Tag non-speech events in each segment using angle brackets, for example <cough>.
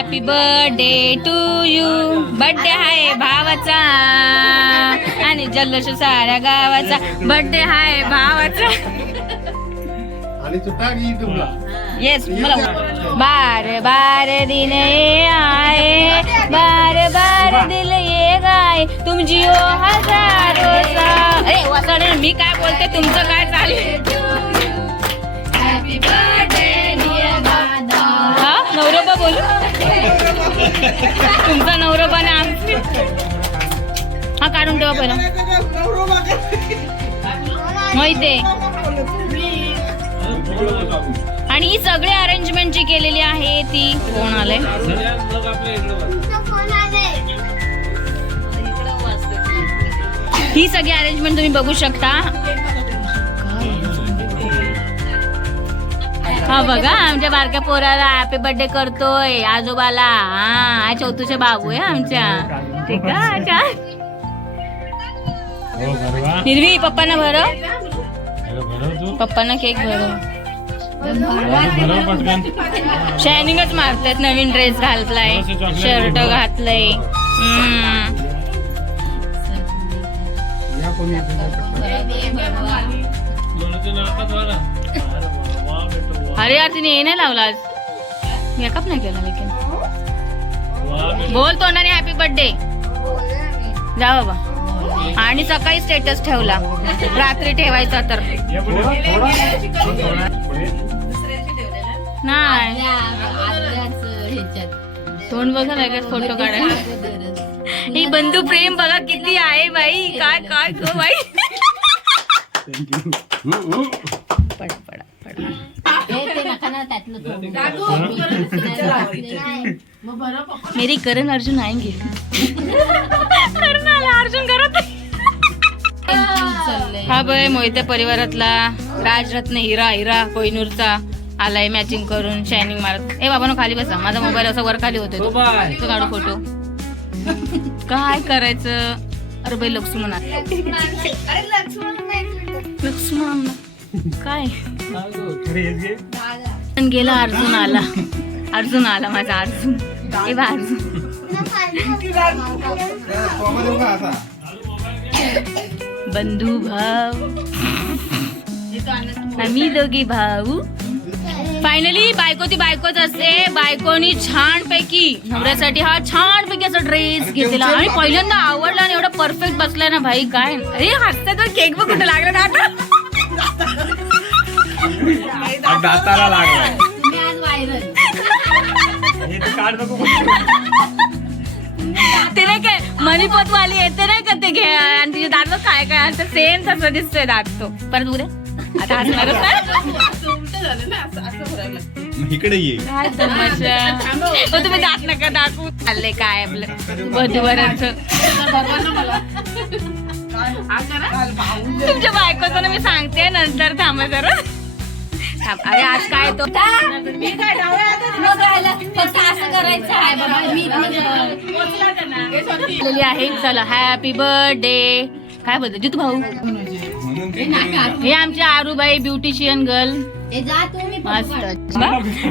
Happy birthday to you birthday आहे भावाचा. आणि जल्लोष साऱ्या गावाचा. बर्थडे आहे भावाचा. येस मला बार बार दिन ये आए. बार बार दिल ये गाय तुम जिओ हजारो सा अरे वासडे मी काय बोलते? तुमचं काय चालेल तुमचा नवरोबा ना हा काढून ठेवा पहिला. माहिती आणि ही सगळी अरेंजमेंट जी केलेली आहे ती कोण आले ही सगळी अरेंजमेंट तुम्ही बघू शकता. हा बघा आमच्या बारक्या पोराला हॅपी बर्थडे करतोय आजोबाला. हा हा चौथूचे बाबू आहे आमच्या. ठीक आहे हिरवी पप्पांना भरव. पप्पांना केक भरव. शायनिंगच मारतात नवीन ड्रेस घातलाय शर्ट घातलंय. अरे यार तिने हे नाही लावला आज. मेकअप नाही केला लेकिन. बोल तोंडाने हॅपी बर्थडे जा बाबा. आणि सकाळी स्टेटस ठेवला. रात्री ठेवायचा तर. नाही. तोंड बघा लगेच फोटो काढायला. ही बंधू प्रेम बघा किती आहे बाई. काय काय ग बाई. पडा पडा पडा. <laughs> मेरी करण अर्जुन आएंगे अर्जुन करत हा बाय मोहिते परिवारातला. राजरत्न हिरा हिरा कोहिनूरचा. आलाय मॅचिंग करून शायनिंग मारत. ए बाबा खाली बसा. माझा मोबाईल असा वर खाली होतोय. तो. काढू फोटो काय करायचं? अरे बाई लक्ष्मण आहे. लक्ष्मण काय? पण गेला अर्जुन आला. अर्जुन आला माझा अर्जुन. ए बा अर्जुन. बंधू भाऊ. आम्ही दोघी भाऊ. फायनली बायको ती बायकोच असते. बायकोनी छान पैकी नवऱ्यासाठी हा छान पैकी असा ड्रेस घेतलेला. आणि पहिल्यांदा आवडला आणि एवढा परफेक्ट बसलाय ना भाई. काय? अरे हसते तर केक बघ कुठे लागला ना आता. दाताला लागलाय. ते नाही काय मणिपत वाली येते नाही का ते घे आणि तिचे दात बघ काय काय असं सेम तसं दिसतोय दात तो. परत उद्या आता हसणारच इकडे ये. काय तमाशा हो तुम्ही दात नका दाखवू. चाललंय काय आपलं? वधूवरांच तुमच्या बायकोचं ना मी सांगते नंतर थांबा जरा. थांब. अरे आज काय तो? आलेली आहे. चला हॅपी बर्थडे काय बोलतो? जितू भाऊ. हे आमचे आरूबाई ब्युटिशियन गर्ल. मस्त.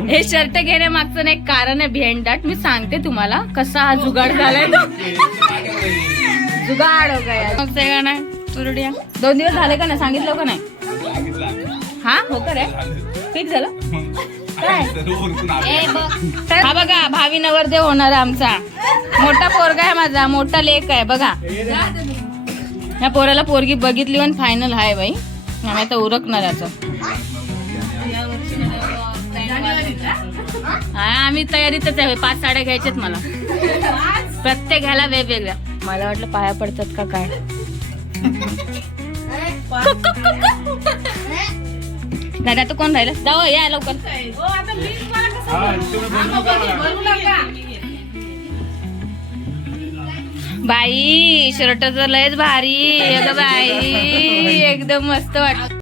हे शर्ट घेण्यामागचं ना एक कारण आहे भेंडाट. मी सांगते तुम्हाला कसा हा जुगाड झालाय. तो जुगाड हो गया. आहे का नाही? तुरड्या. दोन दिवस झाले का नाही? सांगितलं का नाही? हा हो का रे. ठीक झालं? काय? हा बघा भावी नवरदेव होणार आहे आमचा. मोठा पोरगा आहे माझा मोठा लेक आहे बघा. या पोराला पोरगी बघितली पण फायनल आहे बाई. आम्ही आता उरकणार याचं हा आम्ही तयारीतच आहे पाच साड्या घ्यायच्यात मला. प्रत्येक घ्यायला वेगवेगळ्या. मला वाटलं पाया पडतात का काय? दादा तू कोण राहिला? जाऊ या लवकर. बाई शर्ट तर लयच भारी. बाई एकदम मस्त वाटत.